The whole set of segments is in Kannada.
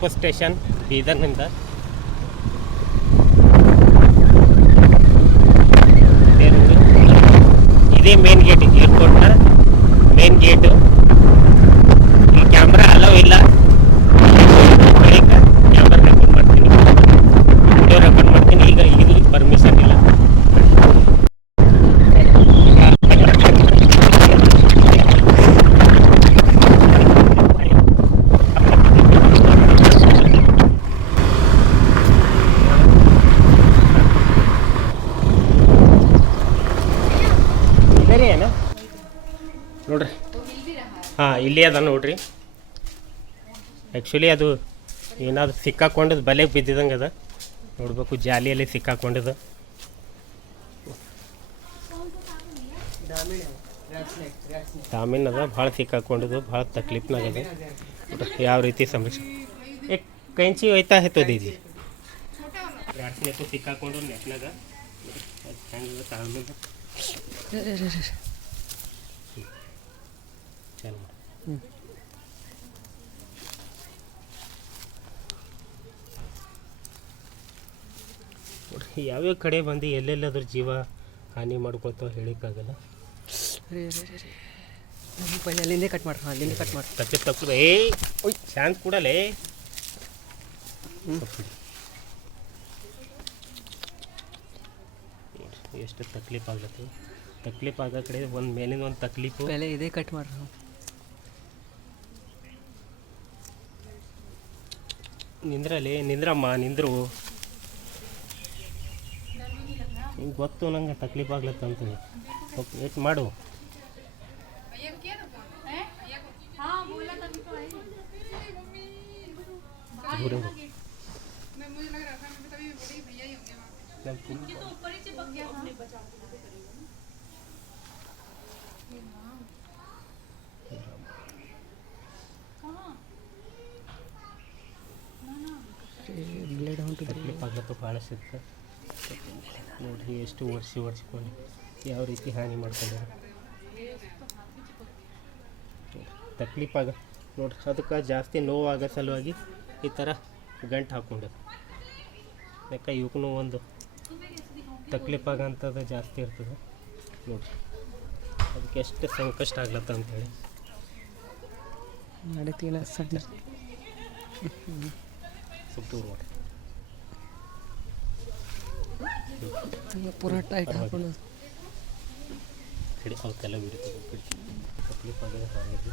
ಚೆಕ್ ಪೋಸ್ಟ್ ಸ್ಟೇಷನ್ ಬೀದರ್ನಿಂದ ಇದೇ road. ಇದೇ ಮೇನ್ ಗೇಟ್ ಏರ್ಪೋರ್ಟ್ನ ಮೇನ್ ಗೇಟು ಈ ಕ್ಯಾಮ್ರಾ ಅಲೋ ಇಲ್ಲ ಇಲ್ಲಿ ಅದ ನೋಡ್ರಿ ಆ್ಯಕ್ಚುಲಿ ಅದು ಏನಾದ್ರು ಸಿಕ್ಕಾಕೊಂಡದ್ದು ಬಲೆಗೆ ಬಿದ್ದಿದಂಗೆ ಅದ ನೋಡ್ಬೇಕು ಜಾಲಿಯಲ್ಲಿ ಸಿಕ್ಕಾಕೊಂಡಿದ್ದು ದಾಮಿನ್ ಅದ ಭಾಳ ಸಿಕ್ಕಾಕೊಂಡಿದ್ದು ಭಾಳ ತಕ್ಲೀಫ್ನಾಗ ಅದ ನೋಡ್ರಿ ಯಾವ ರೀತಿ ಸಂರಕ್ಷಣೆ ಏ ಕಂಚಿ ಹೋಯ್ತಾ ಹೆತ್ತೋ ದೀದಿ ರಾತ್ರಿ ಸಿಕ್ಕಾಕೊಂಡು ನೆಟ್ನಾಗ ಹೆಂಗೆ ತಾಳ್ಮೆದ ಚಲೋ ಮಾಡಿ ನೋಡ್ರಿ ಯಾವ್ಯಾವ ಕಡೆ ಬಂದು ಎಲ್ಲೆಲ್ಲದ್ರ ಜೀವ ಹಾನಿ ಮಾಡ್ಕೊಳ್ತಾವ ಹೇಳಿಕ್ಕಾಗಲ್ಲ? ಪೈಲೆ ಅಲ್ಲಿಂದೇ ಕಟ್ ಮಾಡ್ರಿ ಅಲ್ಲಿಂದೇ ಕಟ್ ಮಾಡ್ರಿ. ತಪ್ಪಿ ತಪ್ಪು. ಏ ಓಯ್. ಶಾಂತ್ ಕೂಡಲೇ. ಎಷ್ಟು ತಕ್ಲೀಫ್ ಆಗ್ಲತ್ತು ತಕ್ಲೀಫ್ ಆಗೋ ಕಡೆ ಒಂದು ಮೇಲಿನ ಒಂದು ತಕ್ಲೀಫು ಪೈಲೆ ಇದೇ ಕಟ್ ಮಾಡ್ರಿ ನಿಂದ್ರಲ್ಲಿ ನಿಂದ್ರಮ್ಮ ನಿಂದ್ರು. ಹಿಂಗೆ ಗೊತ್ತು ನಂಗೆ ತಕ್ಲೀಫ್ ಆಗ್ಲತ್ತಂತ. ವೇಟ್ ಮಾಡು. ದೂರ ಇರು. ನಾನ್ full- ಬ್ಲೇಡ್ ಆಗ್ಲತ್ತ ಭಾಳ ಸಿಗ್ತದೆ ನೋಡಿರಿ ಎಷ್ಟು ಒರೆಸಿ ಒರೆಸ್ಕೊಂಡು ಯಾವ ರೀತಿ ಹಾನಿ ಮಾಡ್ಕೊಂಡಾರ ಆಗ ನೋಡ್ರಿ ಅದಕ್ಕೆ ಜಾಸ್ತಿ ನೋವಾಗೋ ಸಲುವಾಗಿ ಈ ಥರ ಗಂಟು ಹಾಕ್ಕೊಂಡದು ಯಾಕೆ ಇವಕ್ಕೂ ಒಂದು ತಕ್ಲೀಫ್ ಆಗಂಥದ್ದು ಜಾಸ್ತಿ ಇರ್ತದೆ. ನೋಡ್ರಿ ಅದಕ್ಕೆ ಎಷ್ಟು ಸಂಕಷ್ಟ ಆಗ್ಲತ್ತ ಅಂತೇಳಿ ನಡೀತಿಲ್ಲ ಸಣ್ಣ ಸ್ವಲ್ಪ ದೂರ ಮಾಡಿ ಪೂರ ಟೈಟ್ ಹಾಕೊಂಡು ಹಿಡಿ ಅವಕ್ಕೆಲ್ಲ ಬಿಡ್ತದೆ ತಕ್ಲೀಫ್ ಆಗಿದೆ ಹಾಗಾಗಿ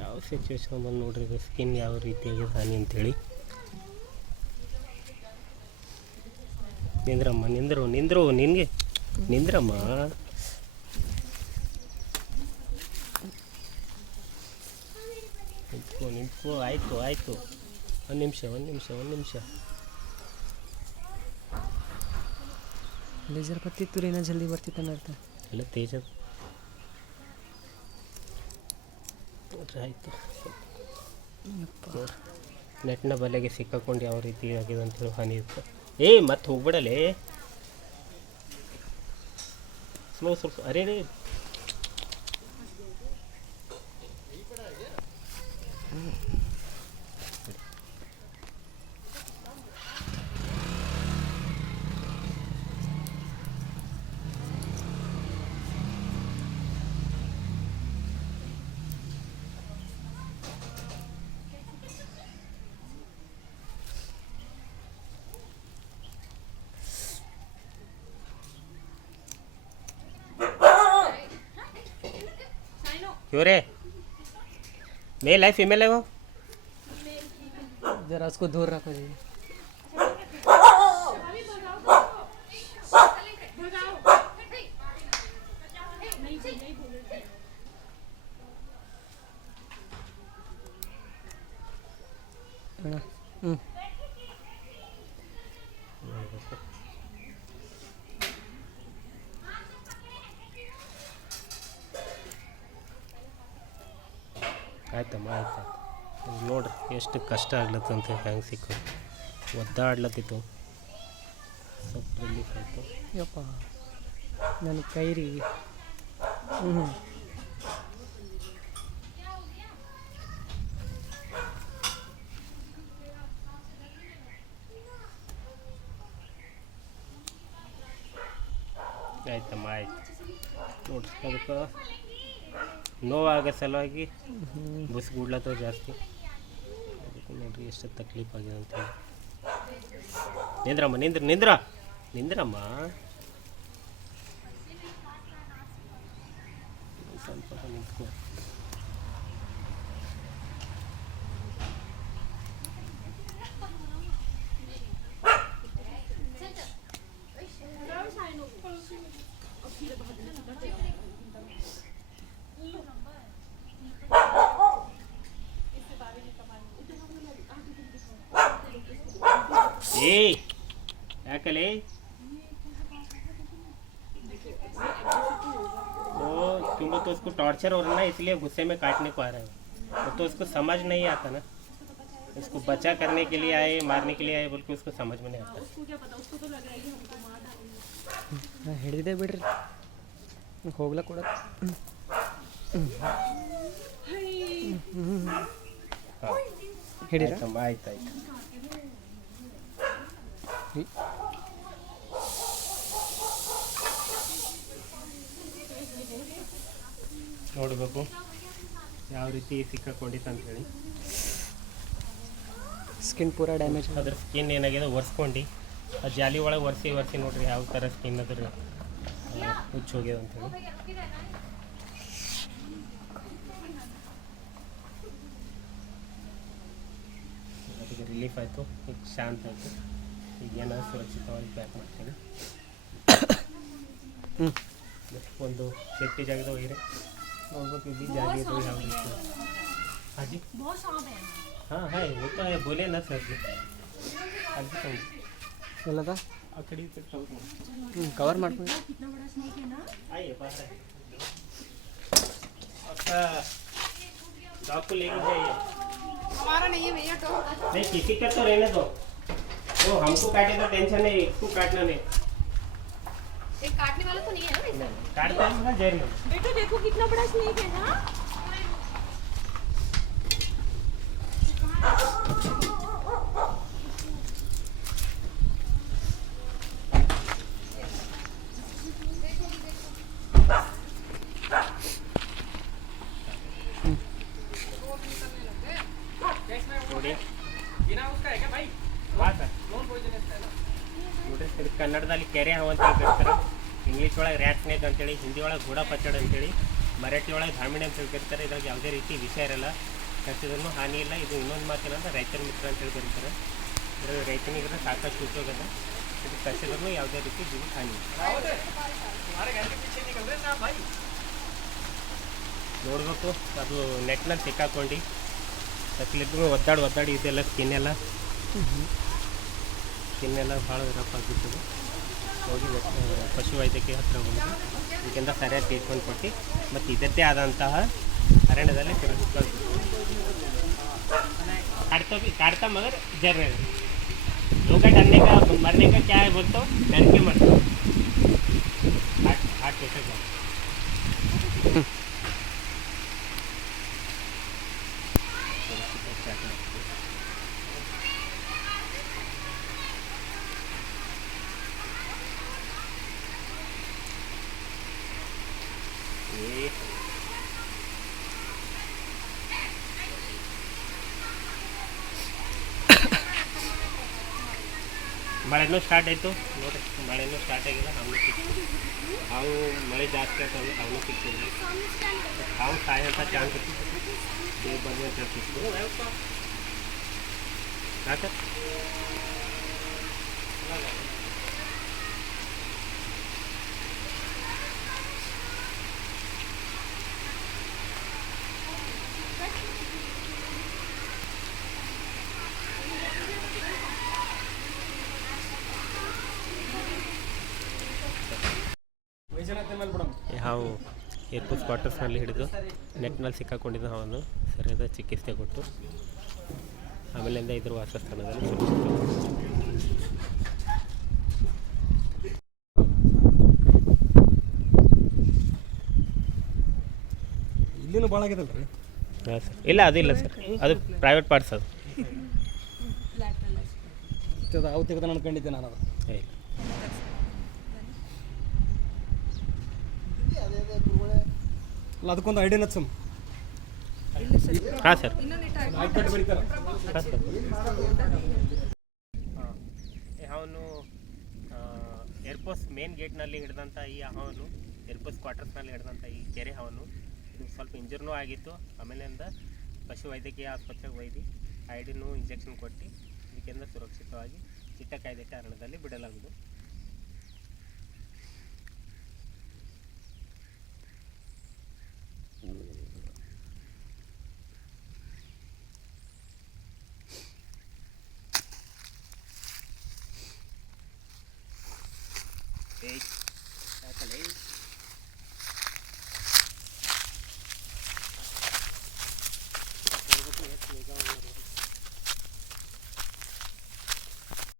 ಯಾವ ಸಿಚುವೇಶನ್ ಬಂದು ನೋಡ್ರಿ ಇದು ಸ್ಕಿನ್ ಯಾವ ರೀತಿಯಾಗಿ ಹಾನಿ ಅಂತೇಳಿ. ನಿಂದ್ರಮ್ಮ ನಿಂದ್ರು ನಿಂದ್ರು ನಿನಗೆ. ನಿಂದ್ರಮ್ಮ. ನಿಂತ್ಕೋ ಆಯಿತು ಆಯಿತು. ಒಂದು ನಿಮಿಷ ಒಂದು ನಿಮಿಷ ಒಂದು ನಿಮಿಷ. ಲೇಸರ್ ಬರ್ತಿತ್ತು ರೀ ಇನ್ನೂ ಜಲ್ದಿ ಬರ್ತಿತ್ತು ಅನ್ನರ್ಥ ಎಲ್ಲ ತೇಜ ಆಯಿತು. ನೆಟ್ಟಿನ ಬಲೆಗೆ ಸಿಕ್ಕಾಕೊಂಡು ಯಾವ ರೀತಿ ಆಗಿದೆ ಅಂತೇಳಿ ಹಾನಿ ಇತ್ತು. ಏ ಮತ್ತೆ ಹೋಗ್ಬಿಡಲೇ. ಸ್ಲೋ ಸ್ವಲ್ಪ ಅರೇ. Yore. मेल है फीमेल है वो? जरा उसको दूर रखो जी। हाँ। हम्म। ಎಷ್ಟು ಕಷ್ಟ ಆಗ್ಲತ್ತಂತ ಹೆಂಗೆ ಸಿಕ್ಕು ಒದ್ದಾಡ್ಲತ್ತಿತ್ತು ಸ್ವಲ್ಪ ರಿಲೀಫ್ ಆಯಿತು ಯಪ್ಪ ನನ್ನ ಕೈ ರೀ ಹ್ಞೂ ಆಯ್ತಮ್ಮ ಆಯ್ತು ನೋಡ್ರಿ ಅದಕ್ಕೆ ನೋವಾಗೋ ಸಲುವಾಗಿ ಬುಸ್ಗುಡ್ಲತ್ತವ ಜಾಸ್ತಿ ಅದಕ್ಕೆ ನೋಡ್ರಿ ಎಷ್ಟು ತಕ್ಲೀಫ್ ಆಗಿದೆ ಅಂತ ನಿಂದ್ರಮ್ಮ ನಿಂದ್ರ ನಿಂದ್ರ ನಿಂದ್ರಮ್ಮ. ಸ್ವಲ್ಪ ನಿಂತ್ಕೊ. ए क्या कले वो तुम लोग तो उसको टॉर्चर हो रहा है ना इसलिए गुस्से में काटने को आ रहे हो वो तो उसको समझ नहीं आता ना उसको बचा करने के लिए आए मारने के लिए आए बोल के उसको समझ में नहीं आता ನಾ ಹಿಡಿದೆ ಬಿಡ್ರಿ ಹೋಗ್ಲಕ್ಕ ಕೂಡ हाँ ಹಿಡೀರ ಆಯ್ತಮ್ಮ ಆಯ್ತು ಆಯ್ತು ನೋಡಬೇಕು ಯಾವ ರೀತಿ ಸಿಕ್ಕಾಕೊಂಡಿತ್ತು ಅಂತೇಳಿ ಸ್ಕಿನ್ ಪೂರ ಡ್ಯಾಮೇಜ್ ಅದ್ರ ಸ್ಕಿನ್ ಏನಾಗಿದೆ ಒರೆಸ್ಕೊಂಡು. ಆ ಜಾಲಿ ಒಳಗೆ ಒರೆಸಿ ಒರೆಸಿ ನೋಡ್ರಿ ಯಾವ ಥರ ಸ್ಕಿನ್ ಅದ್ರ ಹುಚ್ಚೋಗ್ಯದ ಅಂತ ಹೋಗ್ಯದ ಅಂತೇಳಿ ಅದಕ್ಕೆ ರಿಲೀಫ್ ಆಯಿತು ಶಾಂತ ಆಯಿತು. ಈಗ ಏನಾದ್ರು ಸುರಕ್ಷಿತವಾಗಿ ಪ್ಯಾಕ್ ಮಾಡ್ತೀನಿ ಹ್ಞೂ ಒಂದು ಸೇಫ್ಟಿ ಜಾಗದ ಹೋಗಿರಿ ನೋಡ್ಬೇಕು ಇಲ್ಲಿ ಜಾಲಿ ಇದು ಯಾವ ರೀತಿ ಹಾಜಿ हाँ है वो तो है बोले ना सर जी अभी तो ಎಲ್ಲದ आ खड़ी पे कवर मारो। ಹ್ಞೂ कवर ಮಾಡ್ಕೊಂಡು आइए बाहर आइए आपका डॉग को लेके जाइए हमारा नहीं है भैया तो नहीं किसी का तो रहने दो तो हमको काटे तो टेंशन नहीं इसको काटना नहीं। एक काटने वाला तो नहीं है ना वैसे? काटता है ना में। बेटा देखो कितना बड़ा स्नेक है ना। बिना उसका है क्या भाई? ಇದು ಕನ್ನಡದಲ್ಲಿ ಕೆರೆ ಹಾವು ಅಂತ ಹೇಳ್ತಿರ್ತಾರೆ ಇಂಗ್ಲೀಷ್ ಒಳಗೆ ರ್ಯಾಟ್ ಸ್ನೇಕ್ ಅಂತೇಳಿ, ಹಿಂದಿ ಒಳಗೆ ಗೂಡ ಪಚ್ಚಡ ಅಂತೇಳಿ, ಮರಾಠಿ ಒಳಗೆ ಧಾಮಿಣಿ ಅಂತ ಹೇಳ್ತಿರ್ತಾರೆ. ಇದ್ರಾಗ ಯಾವುದೇ ರೀತಿ ವಿಷ ಇರಲ್ಲ. ಕಚ್ಚಿದ್ರೂ ಹಾನಿ ಇಲ್ಲ. ಇದು ಇನ್ನೊಂದು ಮಾತೇನಂದ್ರೆ ರೈತರ ಮಿತ್ರ ಅಂತೇಳಿ ಕರೀತಾರೆ ಇದ್ರಲ್ಲಿ ರೈತನಿಗೆ ಸಾಕಷ್ಟು ಉಪಯೋಗ ಅದ ಇದು ಕಚ್ಚಿದ್ರೂ ಯಾವುದೇ ರೀತಿ ಜೀವಕ್ಕೆ ಹಾನಿ ನೋಡಬೇಕು. ಅದು ನೆಟ್ನಲ್ಲಿ ಸಿಕ್ಕಾಕೊಂಡು. ತಕ್ಲಿದ್ರು ಒದ್ದಾಡಿ ಒದ್ದಾಡಿ ಇದೆಲ್ಲ ಸ್ಕಿನ್ ಎಲ್ಲ. ಸ್ಕಿನ್ ಎಲ್ಲ ಭಾಳ ರಫ್ ಆಗಿರ್ತದೆ ಹೋಗಿ vet- ಪಶು ವೈದ್ಯಕೀಯ ಹತ್ರ ಬಂದು ಇದಕ್ಕಿಂತ ಸರಿಯಾದ ಟ್ರೀಟ್ಮೆಂಟ್ ಕೊಟ್ಟು ಮತ್ತು ಇದರದ್ದೇ ಆದಂತಹ ಅರಣ್ಯದಲ್ಲಿ ತಿರುಗಿಸ್ಕೊಂಡು काटता भी काटता मगर डर रहेगा लोग का डरने का मरने का क्या है बोलते हो डर के मरते हो हार्ट हार्ट कैसे जाए ಮಳೆನೂ ಸ್ಟಾರ್ಟ್ ಆಯಿತು ನೋಡಿ ಮಳೆನೂ ಸ್ಟಾರ್ಟ್ ಆಗಿದೆ ಅವನು ಸಿಕ್ತು ಹಾವು ಮಳೆ ಜಾಸ್ತಿ ಆಯ್ತು ಅಂದ್ರೆ ಅವನು ಸಿಕ್ತಿದ್ವಿ ಹಾವು ಸಾಯೋಂಥ ಚಾನ್ಸ್ ಇತ್ತು ದೇವ್ ಬಂದ ಸಿಕ್ತು ಯಾಕೆ ಹಾವು ಏರ್ಪೋರ್ಟ್ ಕ್ವಾರ್ಟರ್ಸ್ನಲ್ಲಿ ಹಿಡಿದು ನೆಟ್ನಲ್ಲಿ ಸಿಕ್ಕಾಕೊಂಡಿದ್ದ ಅವನು ಸರಿಯಾದ ಚಿಕಿತ್ಸೆ ಕೊಟ್ಟು ಆಮೇಲಿಂದ ಇದ್ರ ವಾಸಸ್ಥಾನದಲ್ಲಿ ಇಲ್ಲಿನೂ ಭಾಳ ಆಗಿದಲ್ಲ ರೀ ಹಾಂ ಸರ್. ಇಲ್ಲ ಅದು ಇಲ್ಲ ಸರ್. ಅದು ಪ್ರೈವೇಟ್ ಪಾರ್ಟ್ಸ್ ಅದು. ಅವು ತೆಗೆದು ಅನ್ಕೊಂಡಿದ್ದೆ ನಾನು ಅದು. ಇಲ್ಲ. ಅಲ್ಲ ಅದಕ್ಕೊಂದು ಐಡಿಯಾ ನಚ್ಚಮ್ ಹಾಂ ಸರ್. ಅವನು ಏರ್ಪೋರ್ಸ್ ಮೇನ್ ಗೇಟ್ನಲ್ಲಿ ಹಿಡಿದಂಥ ಈ ಅವನು ಏರ್ಪೋರ್ಸ್ ಕ್ವಾರ್ಟರ್ಸ್ನಲ್ಲಿ ಹಿಡಿದಂಥ ಈ ಕೆರೆ ಅವನು ಇದು ಸ್ವಲ್ಪ ಇಂಜುರ್ನೂ ಆಗಿತ್ತು. ಆಮೇಲಿಂದ ಪಶು ವೈದ್ಯಕೀಯ ಆಸ್ಪತ್ರೆಗೆ ಒಯ್ದು ಐಡಿನೂ ಇಂಜೆಕ್ಷನ್ ಕೊಟ್ಟು ಇದಕ್ಕಿಂತ ಸುರಕ್ಷಿತವಾಗಿ ಚಿಟ್ಟ ಕಾಯ್ದೆ ಕಾರಣದಲ್ಲಿ ಬಿಡಲಾಗುವುದು.